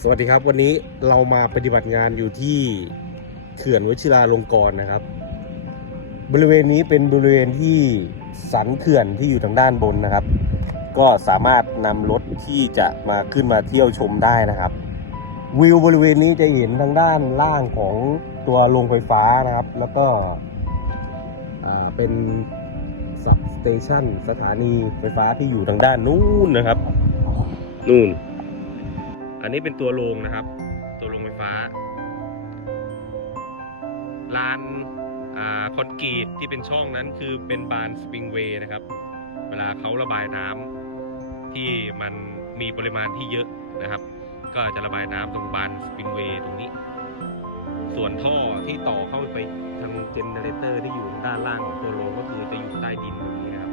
สวัสดีครับ วันนี้เรามาปฏิบัติงานอยู่ที่เขื่อนวชิราลงกรณ์นะครับ บริเวณนี้เป็นบริเวณที่สันเขื่อนที่อยู่ทางด้านบนนะครับ ก็สามารถนำรถที่จะมาขึ้นมาเที่ยวชมได้นะครับ วิวบริเวณนี้จะเห็นทางด้านล่างของตัวโรงไฟฟ้านะครับ แล้วก็เป็นสับสเตชันสถานีไฟฟ้าที่อยู่ทางด้านนู้นนะครับ นู่น อันนี้เป็นตัวโรงนะครับ ตัวโรงไฟฟ้า ลานคอนกรีตที่เป็นช่องนั้นคือเป็นบานสปริงเวย์นะครับ เวลาเขาระบายน้ำที่มันมีปริมาณที่เยอะนะครับ ก็จะระบายน้ำตรงบานสปริงเวย์ตรงนี้ ส่วนท่อที่ต่อเข้าไปทางเจนเนเรเตอร์ที่อยู่ด้านล่างของตัวโรงก็คือจะอยู่ใต้ดินตรงนี้นะครับ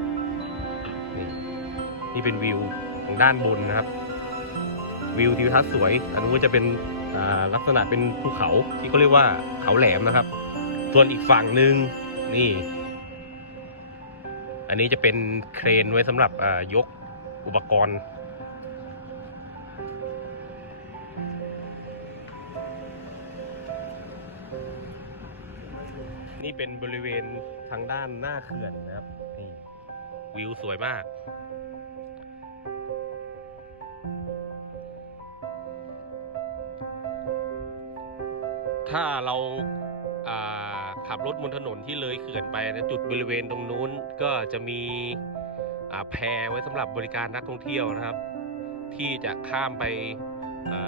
นี่เป็นวิวของด้านบนนะครับ วิวทิวทัศน์สวย อันนู้นก็จะเป็นลักษณะเป็นภูเขาที่เขาเรียกว่าเขาแหลมนะครับ ส่วนอีกฝั่งหนึ่งนี่ อันนี้จะเป็นเครนไว้สำหรับยกอุปกรณ์ นี่เป็นบริเวณทางด้านหน้าเขื่อนนะครับนี่วิวสวยมาก ถ้าเราขับรถบนถนนที่เลยเขื่อนไปนะจุดบริเวณตรงนู้นก็จะมีแพไว้สำหรับบริการนักท่องเที่ยวนะครับ ที่จะข้ามไป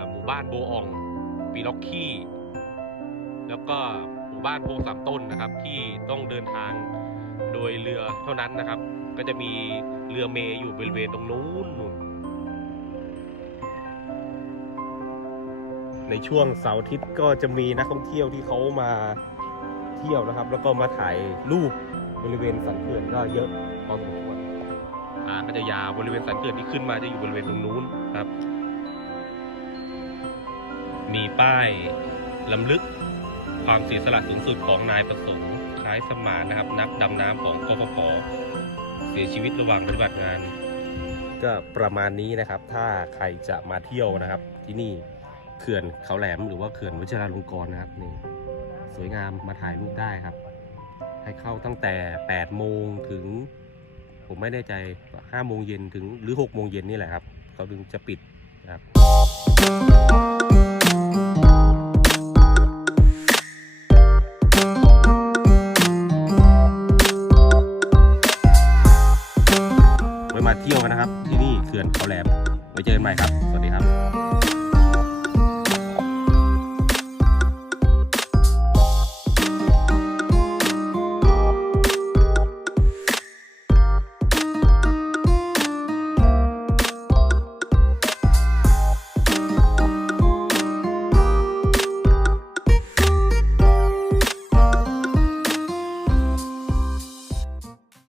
หมู่บ้านโบอ่องปีล็อกขี้แล้วก็หมู่บ้านโพสามต้นนะครับ ที่ต้องเดินทางโดยเรือเท่านั้นนะครับ ก็จะมีเรือเมย์อยู่บริเวณตรงนู้นนู่น ในช่วงเสาร์อาทิตย์ก็จะมีนักท่องเที่ยวที่เขามาเที่ยวนะครับ แล้วก็มาถ่ายรูปบริเวณสันเขื่อนก็เยอะพอสมควรอ่าก็จะยาวบริเวณสันเขื่อนที่ขึ้นมาจะอยู่บริเวณตรงนู้นครับ มีป้ายลำลึกความเสียสละสูงสุดของนายประสงค์คล้ายสมานนะครับ นักดำน้ำของกฟผเสียชีวิตระหว่างปฏิบัติงาน ก็ประมาณนี้นะครับ ถ้าใครจะมาเที่ยวนะครับที่นี่ เขื่อนเขาแหลมหรือว่าเขื่อนวชิราลงกรณ์นะครับนี่สวยงามมาถ่ายรูปได้ครับ ให้เข้าตั้งแต่ 8 โมงถึง ผมไม่แน่ใจ 5 โมงเย็นถึงหรือ 6 โมงเย็นนี่แหละครับ เขาถึงจะปิดครับมาเที่ยวกันนะครับ ที่นี่เขื่อนเขาแหลมไว้เจอกันใหม่ครับ สวัสดีครับ